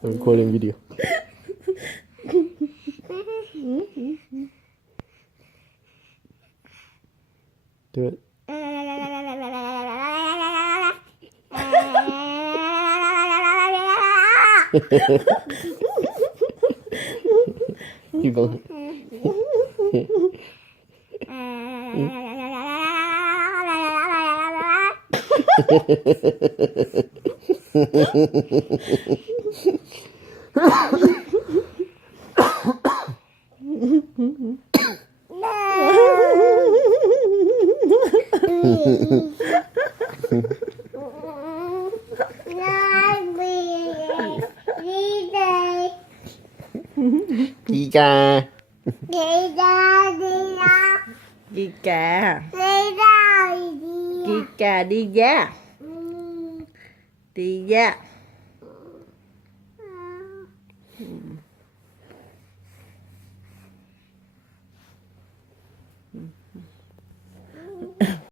I'm recording video. Do it. Keep on. Đi ca. Đi cà. Đi cà đi ra. Đi ra.